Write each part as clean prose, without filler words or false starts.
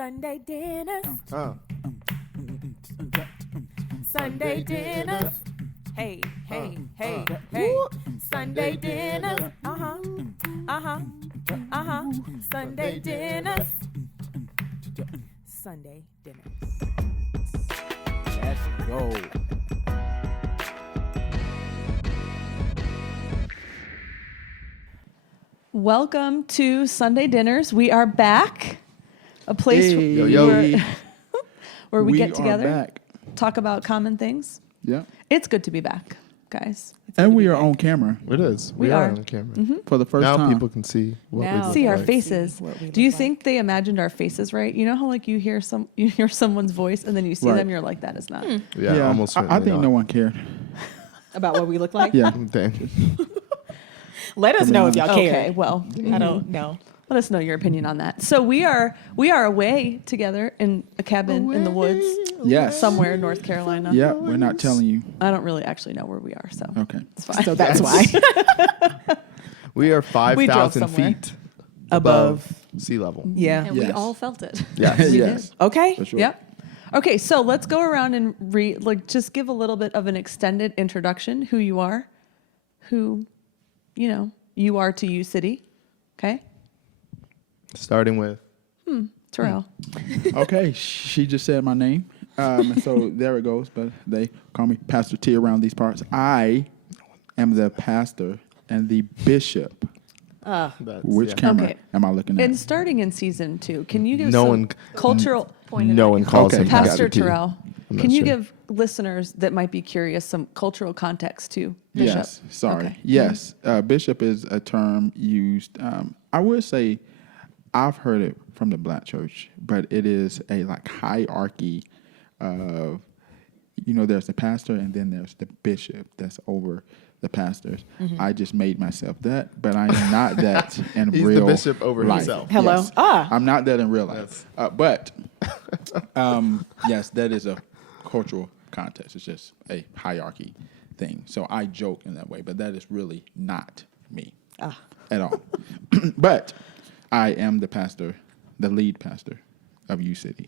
Sunday dinners. Oh. Sunday dinners. Hey, hey, hey, hey. Sunday dinners. Sunday dinners. Sunday dinners. Let's go. Welcome to Sunday Dinners. We are back. A place where we get together, back. talk about common things. Yeah. It's good to be back, guys. And we are on camera It is. We are. on camera. for the first Now time. people can see what we look See our like. faces. what we Do you look think they imagined our faces right? You know how like you hear someone's voice and then you see Right. them, you're like, that is not. Yeah, almost I certainly think not. no one cared. About what we look like? Yeah. Dang. Let us know if y'all care. Okay, well, I don't know. let us know your opinion on that. So we are away together in a cabin in the woods, Yes. somewhere in North Carolina. Yeah, we're not telling you. I don't really actually know where we are, so Okay. it's fine. So that's why. We are We drove 5,000 somewhere. feet Above. sea level. Yeah. And we Yes. all felt it. Yes. Yes. Okay. For sure. Yep. Okay, so let's go around and just give a little bit of an extended introduction, who you are, who, you are to UCity. Okay? Starting with Terrell. Okay. She just said my name. So there it goes. But they call me Pastor T around these parts. I am the pastor and the bishop. that's, Which yeah. camera Okay. am I looking at? And starting in season 2, can you give No some one- cultural point? No one calls Okay. him Pastor T. Terrell, I'm not can you sure. give listeners that might be curious some cultural context to bishop? Yes, sorry. Okay. Yes, bishop is a term used. I would say I've heard it from the Black church, but it is a hierarchy of, there's the pastor and then there's the bishop that's over the pastors. I just made myself that, but I'm not that in He's real the bishop over life. himself. Hello? Yes. Ah. I'm not that in real life. But yes, that is a cultural context. It's just a hierarchy thing. So I joke in that way, but that is really not me at all. But I am the pastor, the lead pastor of UCity.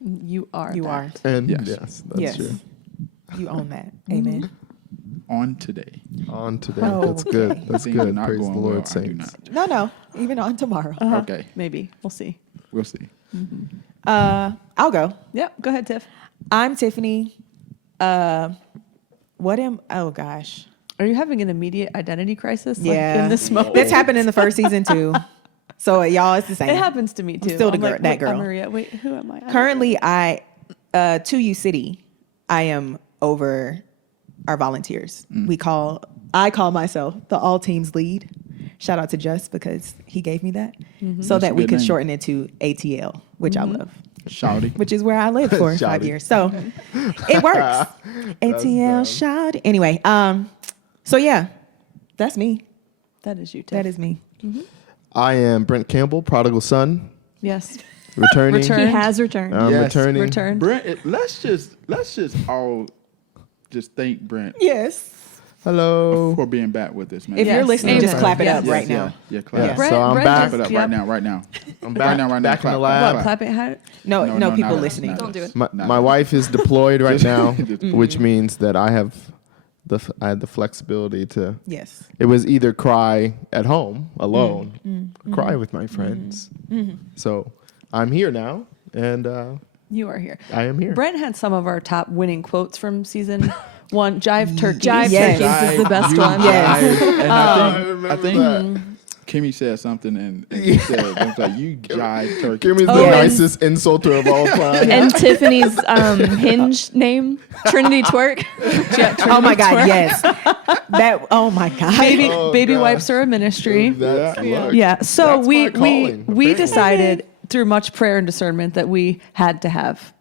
You are. You that. are. And Yes. yes, that's Yes. true. You own that. Amen. On today. On today. Oh, That's okay. good. That's Things are good. not Praise the going Lord, well, I do saints. not. No. Even on tomorrow. Okay, Maybe. We'll see. we'll see. I'll go. Yep. Go ahead, Tiff. I'm Tiffany. Oh gosh. Are you having an immediate identity crisis? Yeah. In this moment? That's happened in the first season too. So y'all, it's the same. It happens to me too. still the I'm girl- like, that wait, girl. Maria, wait, who am I? Currently, to UCity, I am over our volunteers. I call myself the all teams lead. Shout out to Just because he gave me that, so That's that a we good could name. shorten it to ATL, which I love, Shouty. which is where I lived for 5 Shouty. years. So it works. ATL shout. Anyway, so yeah, that's me. That is you, Tiff. That is me. I am Brent Campbell, prodigal son, Yes. returning. Returned. He has returned. Yes. Returning. Returned. Brent, let's just all just thank Brent Yes. Hello. for being back with us, man. If Yes. you're listening, just Amen. clap it Yes. up right now. Yeah, clap. Yeah. Brent- So I'm Brent back. just- Clap it up yeah. right now, right now. I'm Right now, right now. back in the Clap, lab. clap. Clap it. How, No, people not listening. us, not Don't do us. it. My wife is deployed right Just- now, just- which means that I had the flexibility to. Yes. It was either cry at home alone, or cry with my friends. So I'm here now, and you are here. I am here. Brent had some of our top winning quotes from season 1. Jive turkey. Jive Yes. turkeys is the best one. Yes. And I think that. Kimmy said something, and she said, it was like, you jive turkey. Kimmy's the Yes. nicest insulter of all time. And Tiffany's Hinge name, Trinity Twerk. Oh my God, yes. Oh my God. Baby gosh. wipes are a ministry. That's look. Yeah. So That's we my calling, we apparently. decided through much prayer and discernment that we had to have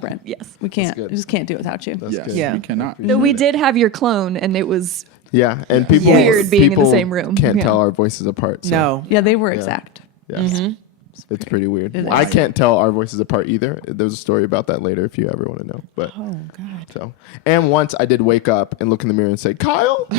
Brent. Yes. We can't. good. We just can't do it without you. That's Yes, good. Yeah. we cannot. No, we did have your clone, and it was Yeah, and people Yes. Weird being in the people same room. Can't Yeah. tell our voices apart. So. No. Yeah, they were Yeah. exact. Yes. It's It's pretty weird. It I is. can't tell our voices apart either. There's a story about that later if you ever want to know. But Oh God. so, and once I did wake up and look in the mirror and say, Kyle. So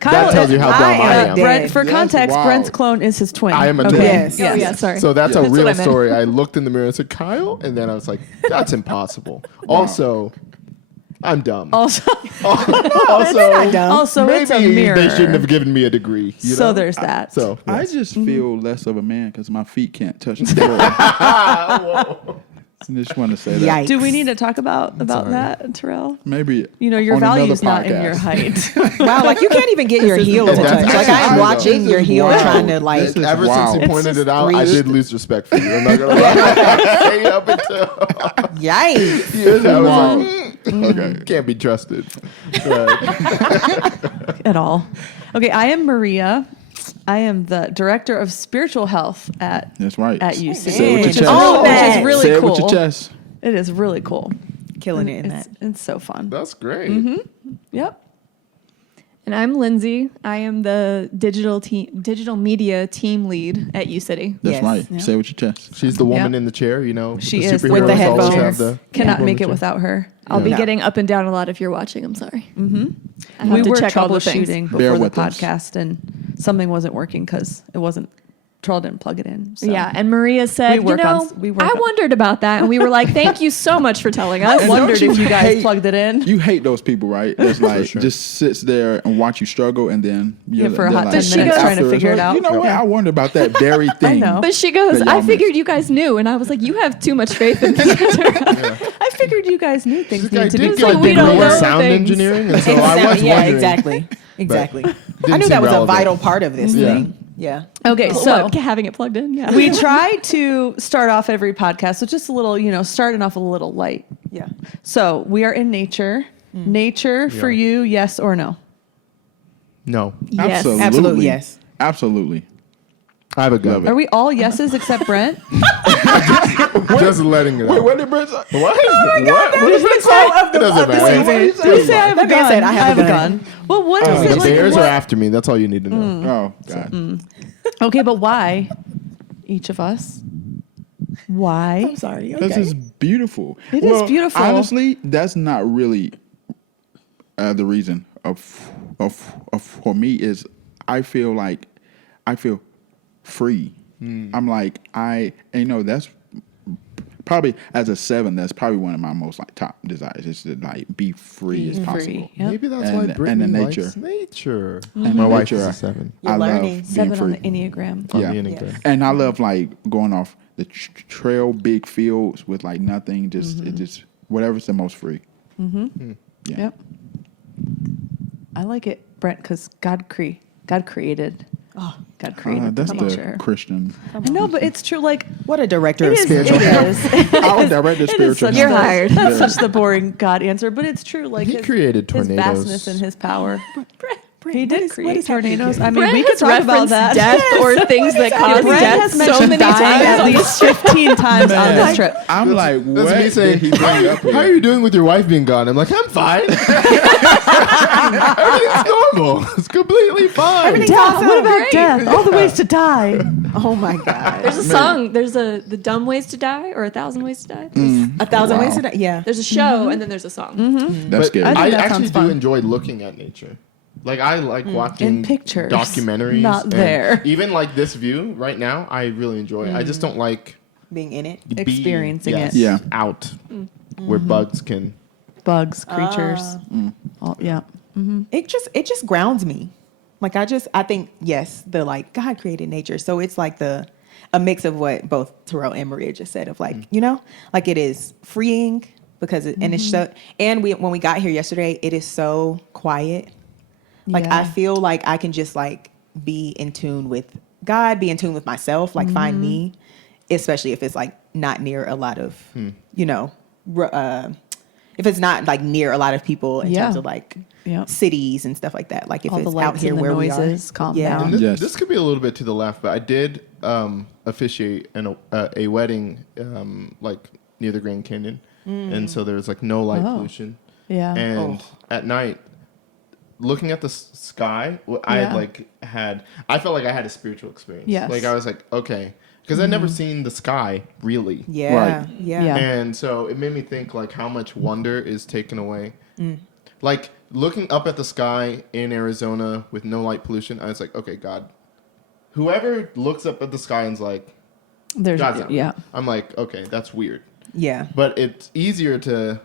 Kyle that tells you how is- dumb I I am am. dead. Brent, for That's context, wild. Brent's clone is his twin. I am a okay? twin. Yes. Oh, yeah, sorry. So that's a That's what real I meant. story. I looked in the mirror and said, Kyle. And then I was like, that's impossible. Also, I'm dumb. Also, Also, also maybe it's a mirror. they shouldn't have given me a degree. You so know? there's that. So I yes. just feel less of a man because my feet can't touch the floor. Whoa. I just want to say that. Yikes. Do we need to talk about Sorry. that, Terrell? Maybe You know, your on another value's not in your podcast. height. Wow, like you can't even get your heel to That's touch. Like actually I'm true, watching though. your heel Wow. trying to like. This is Ever wild. since he pointed just it out, I reached- did lose respect for you. I'm not gonna lie. Stay up until Yikes. years. I was Wow. like, okay, can't be trusted. But At all. Okay, I am Maria. I am the director of spiritual health at That's right. UCity, Say it with your which, chest. Oh, is really Say it cool. with your chest. It is really cool. Killing it in that. It's so fun. that's great. Yep. And I'm Lindsay. I am the digital media team lead at UCity. That's Yes. right. Yeah. Say it with your chest. She's the woman Yep. in the chair, you know. She the is the superheroes with the always headphones. have the Cannot people in make the it chair. without her. I'll be No. getting up and down a lot if you're watching. I'm sorry. Mm-hmm. I have We to were check all the things. troubleshooting Bear before the with us. podcast, and something wasn't working because it wasn't. Terrell didn't plug it in. So. Yeah, and Maria said, We work you know, on- we work I on- wondered about that, and we were like, thank you so much for telling us. And Wondered don't you if you guys hate- plugged it in. You hate those people, right? That's like sure. just sits there and watch you struggle, and then Yeah, for a hot they're 10 minutes after trying to it's figure it like, out. You know what? Yeah. I wonder about that very thing. know. But she goes, That y'all I figured missed. you guys knew, and I was like, you have too much faith in me. I figured you guys knew things This guy need to did be get a So we degree don't in know sound things. engineering, and so I was yeah, wondering. exactly. Exactly. I didn't knew seem that was relevant. a vital part of this Yeah. thing. Yeah. Okay, So so having it plugged in, yeah. we try to start off every podcast with just a little, starting off a little light. Yeah. So we are in nature. Nature for Yeah. you, yes or no? No, Yes. Absolutely. Absolutely, yes. Absolutely. I have a Love gun. it. Are we all yeses except Brent? Just letting it out. Wait, what did Brent say? What? What is that quote It doesn't matter. season. Did he say I have a That man gun? said, "I have a gun." Well, what is The it like? Bears are what- after me. That's all you need to know. Oh God. Okay, but why? Each of us. Why? I'm sorry. This Okay. is beautiful. It is beautiful. Honestly, that's not really the reason of for me is I feel free. I'm like that's probably as a 7. That's probably one of my most like top desires is to like be free as Free, possible. yep. Maybe that's And- why and Brittany the nature. likes nature. And My the wife nature. is a 7. You're I learning. love being 7 on free. the Enneagram. On Yeah. the Enneagram. And I love like going off the trail, big fields with like nothing, just it just whatever's the most free. Yeah. Yep. I like it, Brent, because God created. Oh, God created That's the the nature. Christian. I know, but it's true. Like What a director it of is. spiritual It health. is. I was director It is spiritual such You're health. the- hired. That's Yeah. such the boring God answer, but it's true. Like He his, created his tornadoes. vastness and his power. He what did is create happening tornadoes. here? I mean, Brent we could has talk about referenced that. death or things that cause Brent death has so mentioned many dying at times. least 15 times on Man. this trip. I'm like, what That's me did saying, he bring up how are here? you doing with your wife being gone? I'm like, I'm fine. Everything's normal. It's completely fine. Everything's Death. awesome. What about Great. death? All the ways to die. Oh my God. There's a song. There's the Dumb Ways to Die or 1,000 Ways to Die. There's, 1,000 Wow. ways to die. Yeah. there's a show and then there's a song. That's But scary. I I think that actually sounds fun. do enjoy looking at nature. Like I like watching In pictures, documentaries. not and there. Even like this view right now, I really enjoy. I just don't like Being in it. being, Experiencing it. Yeah. out where bugs can. Bugs, creatures. All, yeah. It just grounds me. Like I think yes, the like God created nature. So it's like a mix of what both Terrell and Maria just said of like, like it is freeing because and it's so and when we got here yesterday, it is so quiet. Like Yeah. I feel like I can just like be in tune with God, be in tune with myself, like find me, especially if it's like not near a lot of, if it's not like near a lot of people in Yeah. terms of like Yeah. cities and stuff like that. Like if All the it's lights out here and the where noises, we are, calm yeah. down. And this, Yes. this could be a little bit to the left, but I did officiate a wedding like near the Grand Canyon, and so there was like no light Oh. pollution. Yeah. And at night, looking at the sky, I Yeah. I felt like I had a spiritual experience. Yes. Like I was like, okay, because I'd never seen the sky really. Yeah. Right. Yeah. And so it made me think like how much wonder is taken away. Like looking up at the sky in Arizona with no light pollution, I was like, okay, God, whoever looks up at the sky and's like, There's God's not real. yeah. I'm like, okay, that's weird. Yeah. But it's easier to.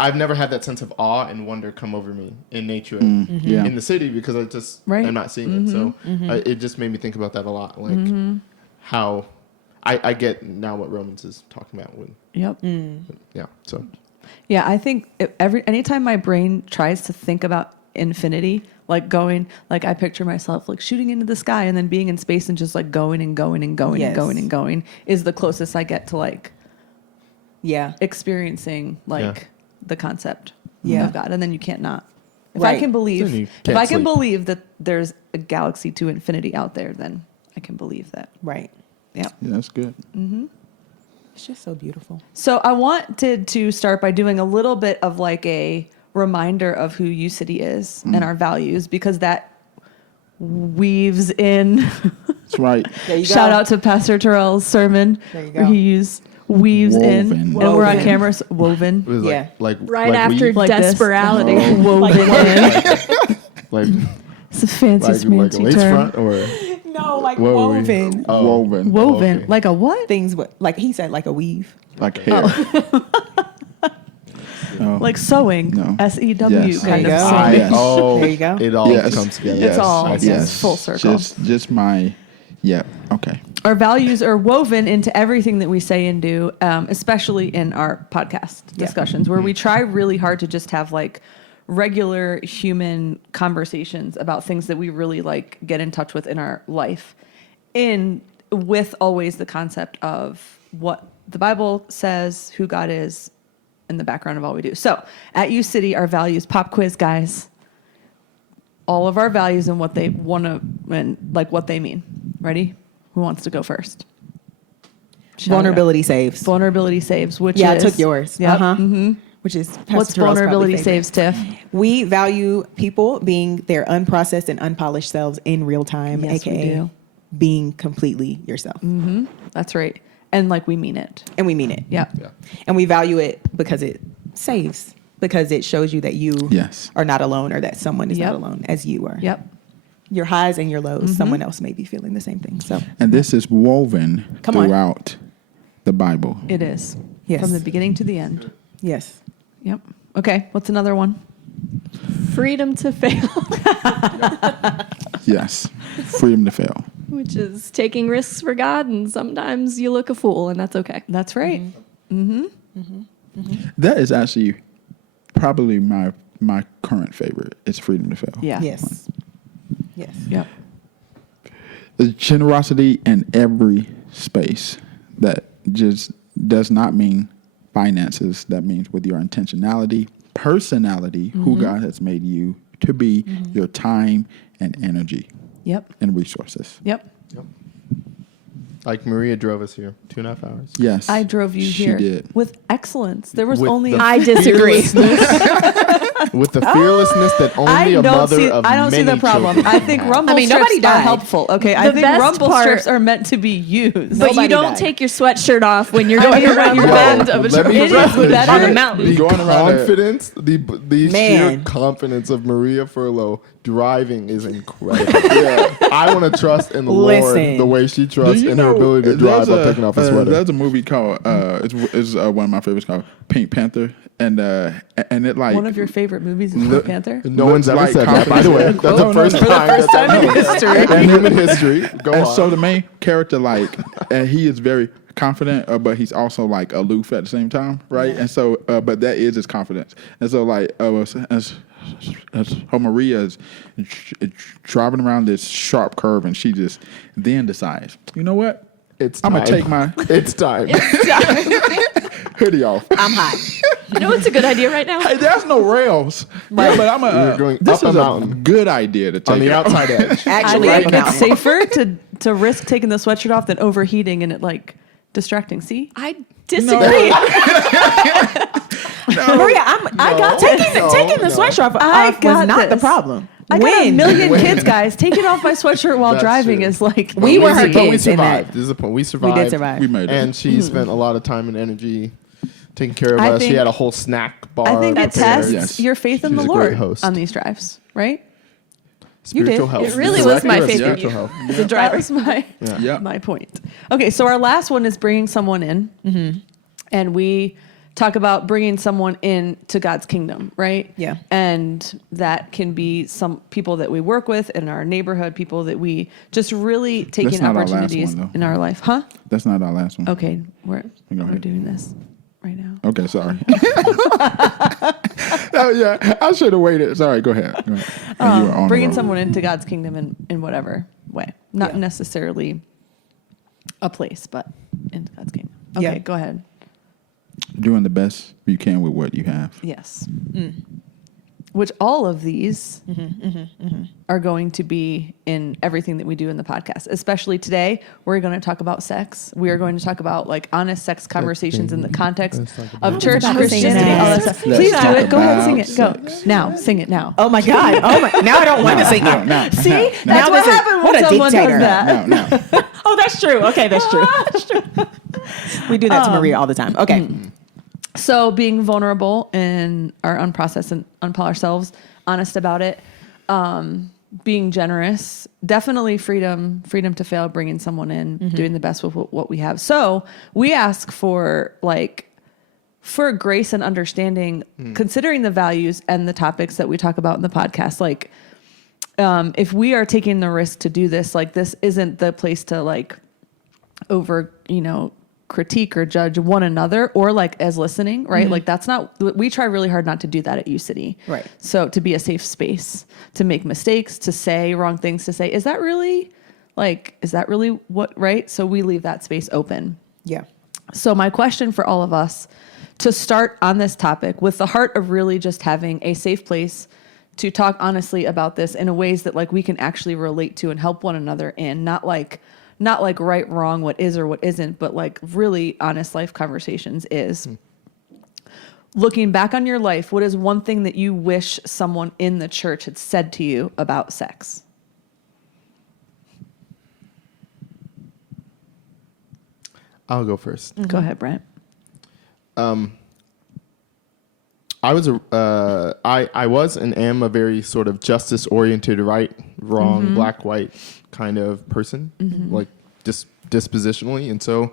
I've never had that sense of awe and wonder come over me in nature Yeah. in the city because I just Right. I'm not seeing it. So it just made me think about that a lot, like how I get now what Romans is talking about. When Yep. yeah, so Yeah, I think anytime my brain tries to think about infinity, like going, like I picture myself like shooting into the sky and then being in space and just like going and going and going and Yes. going and going is the closest I get to like Yeah. experiencing like Yeah. the concept Yeah. of God. And then you can't not. If Right. I can believe, Then you if can't I can sleep. believe that there's a galaxy to infinity out there, then I can believe that. Right. Yeah. Yeah, that's good. It's just so beautiful. So I wanted to start by doing a little bit of like a reminder of who UCity is and our values, because that weaves in. That's right. There you go. Shout out to Pastor Terrell's sermon There you where go. he used weaves in, Woven. and we're on Woven. camera. So, woven, it was Yeah. like Right like after weave, Like this. desperality. Oh. woven in. like It's a fancy like a smancy lace term. front or No, like what were we- woven. Oh. Woven. Woven, Okay. like a what? Things like he said, like a weave. Like hair. Oh. Like sewing. No. SEW Yes. kind There of you go. sewing. Yes. oh, There you go. it all Yes. comes together. Yes. all- I it's see. Yes. full circle. Just my, yeah. Okay. Our values are woven into everything that we say and do, especially in our podcast discussions, where we try really hard to just have like regular human conversations about things that we really like get in touch with in our life, with always the concept of what the Bible says, who God is, in the background of all we do. So at UCity, our values, pop quiz, guys. All of our values and what they want to, and like what they mean. Ready? Who wants to go first? Shout it out. Vulnerability saves. Vulnerability saves, which Yeah, is... I took yours. Yep. Uh-huh. Mhm. Which is Pastor What's Terrell's vulnerability probably favorite. saves, Tiff? We value people being their unprocessed and unpolished selves in real time, Yes, we aka do. being completely yourself. That's right. And like we mean it. And we mean it. Yeah. Yeah. And we value it because it saves, because it shows you that you Yes. are not alone, or that someone is Yep. not alone as you are. Yep. Your highs and your lows, someone else may be feeling the same thing. So And this is woven Come on. throughout the Bible. It is. Yes. From the beginning to the end. yes. Yep. Okay. What's another one? Freedom to fail, Yes. Freedom to fail. which is taking risks for God, and sometimes you look a fool, and that's okay. That's right. That is actually probably my current favorite. It's freedom to fail. Yeah. Yes. Yes. Yep. The generosity in every space. That just does not mean finances. That means with your intentionality, personality, who God has made you to be, your time and energy Yep. and resources. Yep. Like Maria drove us here 2.5 hours. Yes. I drove you she here did. with excellence. There was With only the I disagree. With the fearlessness that only a mother of I don't see many the problem. children I think have. rumble I mean, strips nobody are died. helpful. Okay, I The think best rumble part- strips are meant to be used. But Nobody you don't died. take your sweatshirt off when you're going around your Yo, bend of a let me road tell you, on the the mountain. Going around there. confidence, the sheer Man. confidence of Maria Furlow driving is incredible. I want to trust in the Listen. Lord the way she Do trusts you in her know, ability to drive there's while taking off a sweater. There's a movie called it's one of my favorites called Pink Panther, and it like One of your favorite movies is Look- Pink Panther. No one's ever like said that, by the way. That's No, the no, first no. time. first time in history. In human history. Go and on. so the main character and he is very confident, but he's also like aloof at the same time, right? And so, but that is his confidence. And so, like, as Maria is driving around this sharp curve, and she just then decides, you know what? It's I'm gonna time. take my It's time. hoodie off. I'm hot. You know what's a good idea right now? Hey, there's no rails. Yeah, but You're going this up is a a mountain. good idea to take On the it off. outside edge. Actually, I up think a it's mountain. safer to risk taking the sweatshirt off than overheating and it like distracting. See? I disagree. Maria, I got taking the no. sweatshirt off I was got not the this. problem. I got a When? million kids, guys. Taking off my sweatshirt while That's driving true. is like We were her But we kids in survived. that. This is the point. We We survived. did survive. We made it. And she spent a lot of time and energy taking care of I us. She think- had a whole snack bar. I think it prepared. tests Yes. your faith in She's the a great Lord host. on these drives, right? Spiritual did. health. It really This was is my accurate faith in spiritual you. health. As a driver. That was my Yeah. my point. Okay, so our last one is bringing someone in, and we talk about bringing someone in to God's kingdom, right? Yeah. And that can be some people that we work with in our neighborhood, people that we just really taking That's not our last opportunities one, though. in our life, huh? That's not our last one. Okay, we're ahead. doing this right now. Okay, sorry. Oh, yeah, I should have waited. Sorry, go ahead. Go ahead. And you were on the Bringing road. someone into God's kingdom in whatever way, not Yeah. necessarily a place, but into God's kingdom. Okay, Yeah. go ahead. Doing the best you can with what you have. Yes. Which all of these are going to be in everything that we do in the podcast. Especially today, we're going to talk about sex. We are going to talk about like honest sex conversations in the context of church, about to say Christianity, sex. all that stuff. Let's Please do talk it. Go ahead, sing about it. Go sex. now. Sing it now. Oh my God. Oh my. Now I don't want to sing it. No, See, no, that's Now what this is- happens what when a someone dictator. does that. no, no. Oh, that's true. Okay, that's true. We do that to Maria all the time. Okay. So being vulnerable in our unprocessed and unpolished selves, honest about it, being generous, definitely freedom to fail, bringing someone in, doing the best with what we have. So we ask for grace and understanding, considering the values and the topics that we talk about in the podcast. Like, if we are taking the risk to do this, like this isn't the place to like critique or judge one another or like as listening, right? Like that's not, we try really hard not to do that at UCity. Right. So to be a safe space, to make mistakes, to say wrong things, to say, is that really what, right? So we leave that space open. Yeah. So my question for all of us to start on this topic with the heart of really just having a safe place to talk honestly about this in a ways that like we can actually relate to and help one another in, not like right, wrong, what is or what isn't, but like really honest life conversations is looking back on your life. What is one thing that you wish someone in the church had said to you about sex? I'll go first. Go ahead, Brent. I was and am a very sort of justice oriented, right, wrong, black, white kind of person, like just dispositionally. And so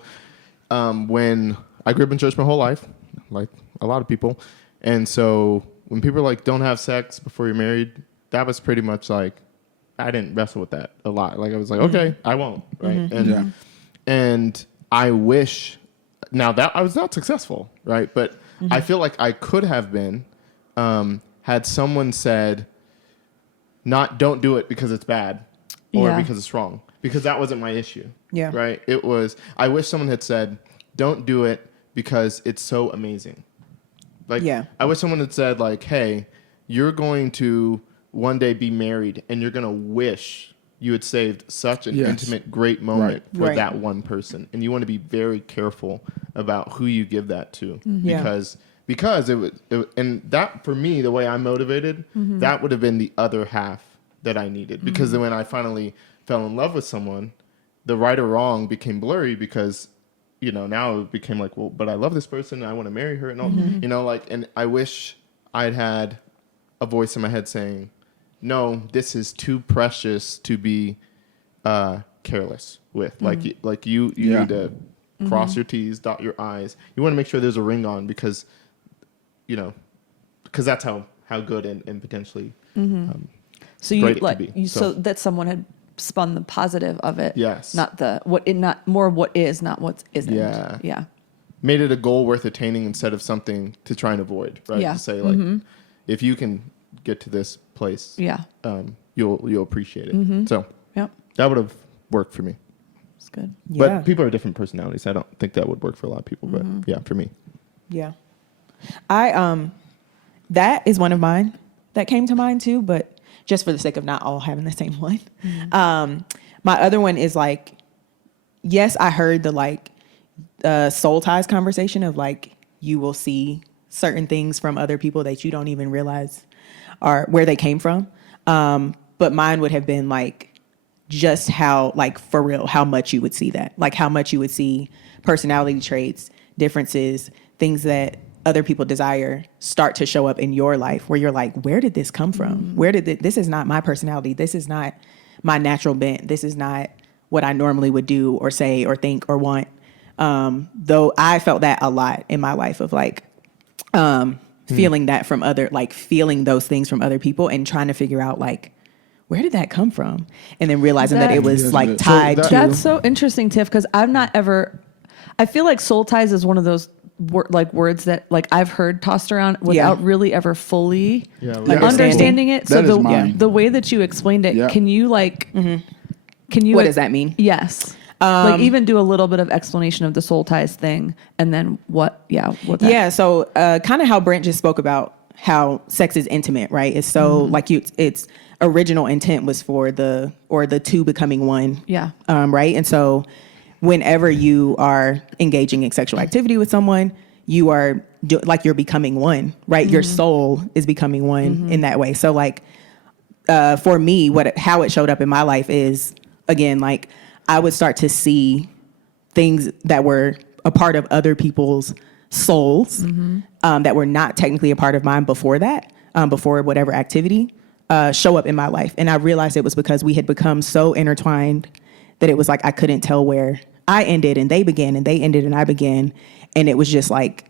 when I grew up in church my whole life, like a lot of people, and so when people are like, don't have sex before you're married, that was pretty much like, I didn't wrestle with that a lot. Like I was like, okay, I won't, right? And I wish, now that I was not successful, right? But I feel like I could have been, had someone said, don't do it because it's bad or Yeah. because it's wrong, because that wasn't my issue. Yeah. Right. It was, I wish someone had said, don't do it because it's so amazing. Like, Yeah. I wish someone had said like, hey, you're going to one day be married and you're going to wish you had saved such an Yes. intimate, great moment for Right. that one person. And you want to be very careful about who you give that to, Yeah. because and that for me, the way I'm motivated, that would have been the other half that I needed. Because then when I finally fell in love with someone, the right or wrong became blurry because, now it became like, well, but I love this person and I want to marry her and all, and I wish I'd had a voice in my head saying, no, this is too precious to be careless with. Like you Yeah. need to cross your T's, dot your I's. You want to make sure there's a ring on because that's how good and potentially So you great it like could be. you so that someone had spun the positive of it. Yes. Not more what is, not what isn't. Yeah. Yeah. made it a goal worth attaining instead of something to try and avoid, right? Yeah. To say like, if you can get to this place, Yeah. You'll appreciate it. So Yep. that would have worked for me. It's good. Yeah. But people are different personalities. I don't think that would work for a lot of people. But yeah, for me. Yeah. That is one of mine that came to mind too, but just for the sake of not all having the same one. My other one is like, yes, I heard the soul ties conversation of like, you will see certain things from other people that you don't even realize are where they came from. But mine would have been like just how, like, for real, how much you would see that, like how much you would see personality traits, differences, things that other people desire start to show up in your life where you're like, where did this come from? Where did this is not my personality. This is not my natural bent. This is not what I normally would do or say or think or want. Though I felt that a lot in my life of like, feeling that from feeling those things from other people and trying to figure out like, where did that come from? And then realizing that it was like tied to. That's so interesting, Tiff, because I feel like soul ties is one of those words that like I've heard tossed around without really ever fully understanding it. So the way that you explained it, can you like, what does that mean? Yes. Like even do a little bit of explanation of the soul ties thing and then so kind of how Brent just spoke about how sex is intimate, right? It's so its original intent was for the two becoming one. Yeah. Right. And so whenever you are engaging in sexual activity with someone, you are you're becoming one, right? Your soul is becoming one in that way. So like, for me, how it showed up in my life is, again, like I would start to see things that were a part of other people's souls, that were not technically a part of mine before that, before whatever activity, show up in my life. And I realized it was because we had become so intertwined that it was like, I couldn't tell where I ended and they began and they ended and I began. And it was just like,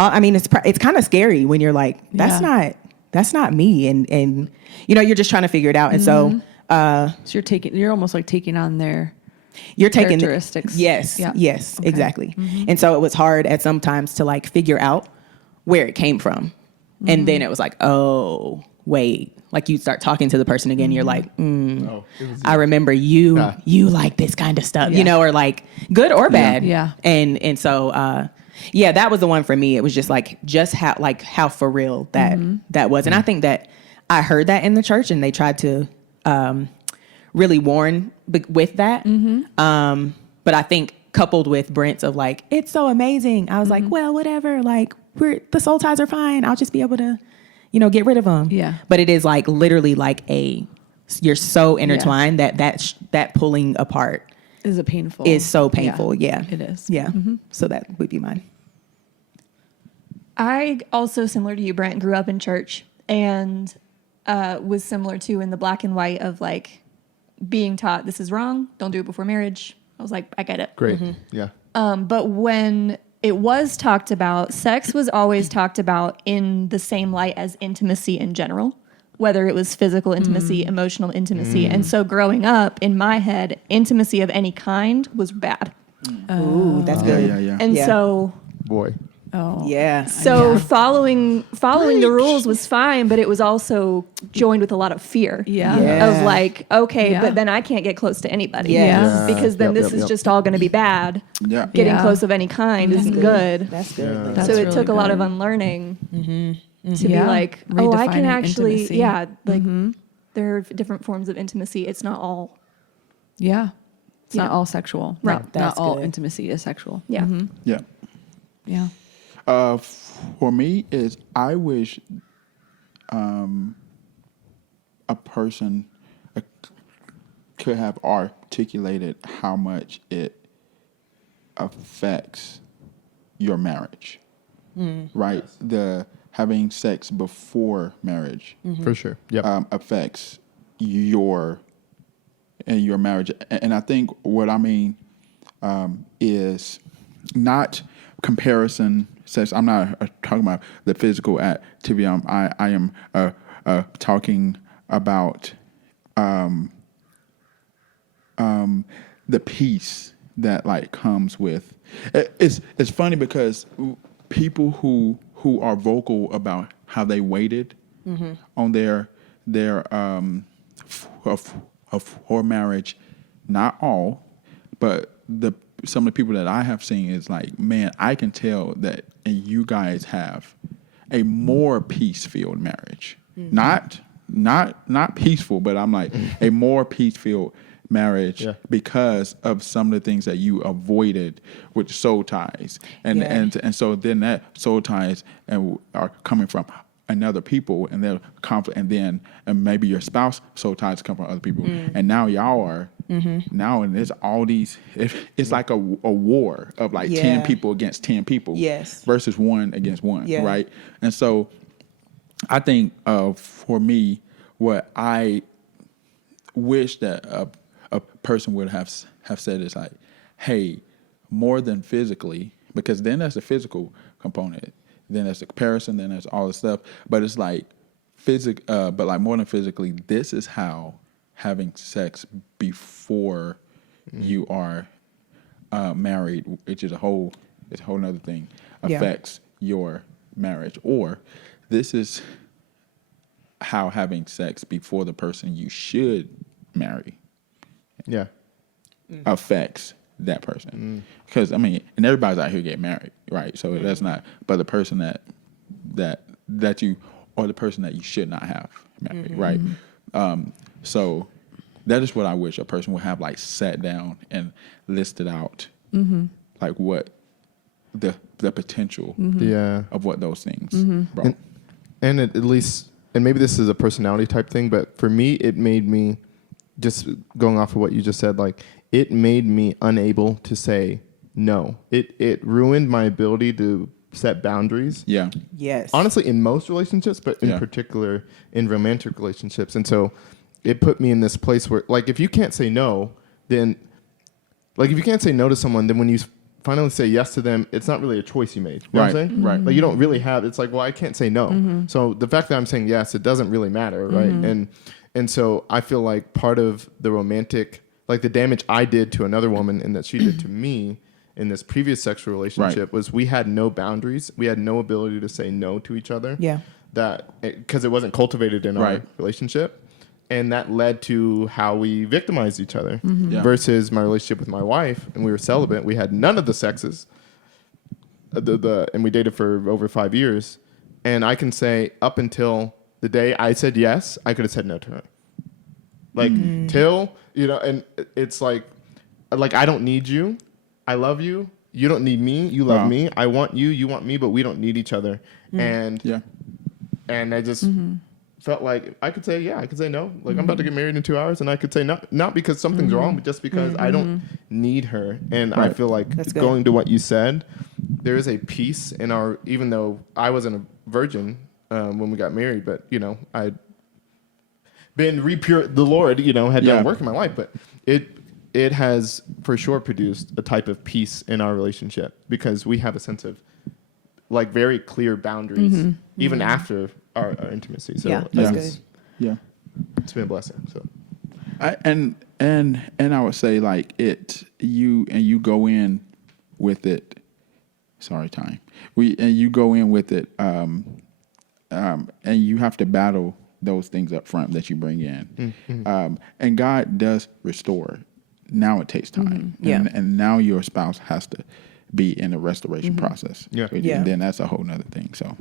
I mean, it's kind of scary when you're like, that's not me. And, you're just trying to figure it out. And so you're almost like taking on their characteristics. Yes. Okay. Exactly. And so it was hard at some times to like figure out where it came from. And then it was like, oh, wait, like you start talking to the person again. You're like, I remember you like this kind of stuff, or like good or bad. Yeah. And so, that was the one for me. It was just like, how for real that was. And I think that I heard that in the church and they tried to, really warn with that. But I think coupled with Brent's of like, it's so amazing. I was like, well, whatever, like the soul ties are fine. I'll just be able to, get rid of them. Yeah. But it is like literally like you're so intertwined that pulling apart is so painful. Yeah. It is. Yeah. So that would be mine. I also, similar to you, Brent, grew up in church and was similar to in the black and white of like being taught this is wrong, don't do it before marriage. I was like, I get it. Great. Yeah. But when it was talked about, sex was always talked about in the same light as intimacy in general, whether it was physical intimacy, emotional intimacy. And so growing up in my head, intimacy of any kind was bad. Ooh, that's good. Yeah. And so Boy. Oh. Yeah. So following the rules was fine, but it was also joined with a lot of fear. Yeah. Of like, okay, but then I can't get close to anybody. Yeah. Because then this is just all going to be bad. Yeah. Getting close of any kind isn't good. That's good. Yeah. So it took a lot of unlearning to be like, oh, I can Redefining actually, intimacy. there are different forms of intimacy. It's not all. Yeah. It's not all sexual. Right. Not all good. intimacy is sexual. Yeah. Yeah. Yeah. For me, is I wish a person could have articulated how much it affects your marriage, right? The having sex before marriage, For sure. Yeah. affects your marriage, and I think what I mean is not comparison sex. I'm not talking about the physical activity. I am talking about the peace that like comes with. It's funny because people who are vocal about how they waited on their for marriage, not all, but some of the people that I have seen is like, man, I can tell that you guys have a more peace-filled marriage. Not peaceful, but I'm like a more peace-filled marriage because of some of the things that you avoided with soul ties. And so then that soul ties are coming from another people, and they're conflict, and then and maybe your spouse soul ties come from other people, and now y'all are now, and there's all these. It's like a war of like 10 people against 10 people, versus one against one, right? And so, I think for me, what I wish that a person would have said is like, hey, more than physically, because then there's the physical component. Then there's the comparison, then there's all this stuff. But it's like but like more than physically, this is how having sex before you are married, which is a whole nother thing, affects your marriage. Or this is how having sex before the person you should marry affects that person. Because I mean, and everybody's out here getting married, right? So that's not, but the person that you, or the person that you should not have married, right? So that is what I wish a person would have like sat down and listed out, like what the potential of what those things brought. And at least, and maybe this is a personality type thing, but for me, it made me, just going off of what you just said, like, it made me unable to say no. It ruined my ability to set boundaries. Yeah. Yes. Honestly, in most relationships, but in particular in romantic relationships. And so it put me in this place where, like, if you can't say no, then, like, if you can't say no to someone, then when you finally say yes to them, it's not really a choice you made. You know what I'm saying? Right. Like, you don't really have, it's like, well, I can't say no. So the fact that I'm saying yes, it doesn't really matter, right? And so I feel like part of the romantic, like the damage I did to another woman and that she did to me in this previous sexual relationship was we had no boundaries. We had no ability to say no to each other. Yeah. Because it wasn't cultivated in our relationship. And that led to how we victimized each other versus my relationship with my wife. And we were celibate. We had none of the sexes. And we dated for over 5 years. And I can say up until the day I said yes, I could have said no to her. Like till, you know, and it's like I don't need you. I love you. You don't need me. You love me. I want you. You want me, but we don't need each other. And I just felt like I could say yeah, I could say no. Like I'm about to get married in 2 hours, and I could say no, not because something's wrong, but just because I don't need her. And I feel like going to what you said, there is a peace in our, even though I wasn't a virgin when we got married, but you know, I'd been the Lord, you know, had done work in my life, but it has for sure produced a type of peace in our relationship because we have a sense of like very clear boundaries even after our intimacy. So that's good. Yeah, it's been a blessing. So, and I would say like you go in with it. Sorry, time. You go in with it, and you have to battle those things up front that you bring in. And God does restore. Now it takes time. And now your spouse has to be in the restoration process. And then that's a whole nother thing. So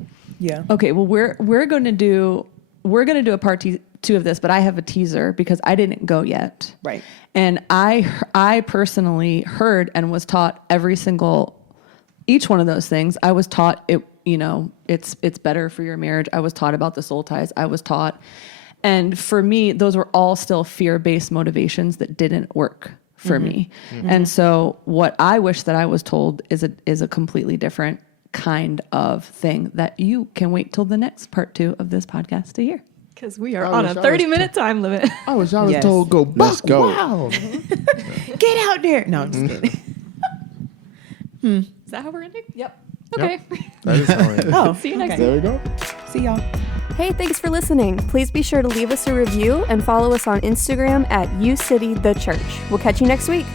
okay, well we're gonna do a part 2 of this, but I have a teaser because I didn't go yet. Right. And I personally heard and was taught each one of those things. I was taught it, you know, it's better for your marriage. I was taught about the soul ties. I was taught. And for me, those were all still fear-based motivations that didn't work for me. And so what I wish that I was told is a completely different kind of thing that you can wait till the next part 2 of this podcast to hear. Because we are on a 30-minute time limit. I was told go buck. Let's go. Wow. Get out there. No, I'm just kidding. Is that how we're ending? Yep. Okay. Yep. That is how it is. Oh, see you next time. There we go. See y'all. Hey, thanks for listening. Please be sure to leave us a review and follow us on Instagram at UCity the Church. We'll catch you next week.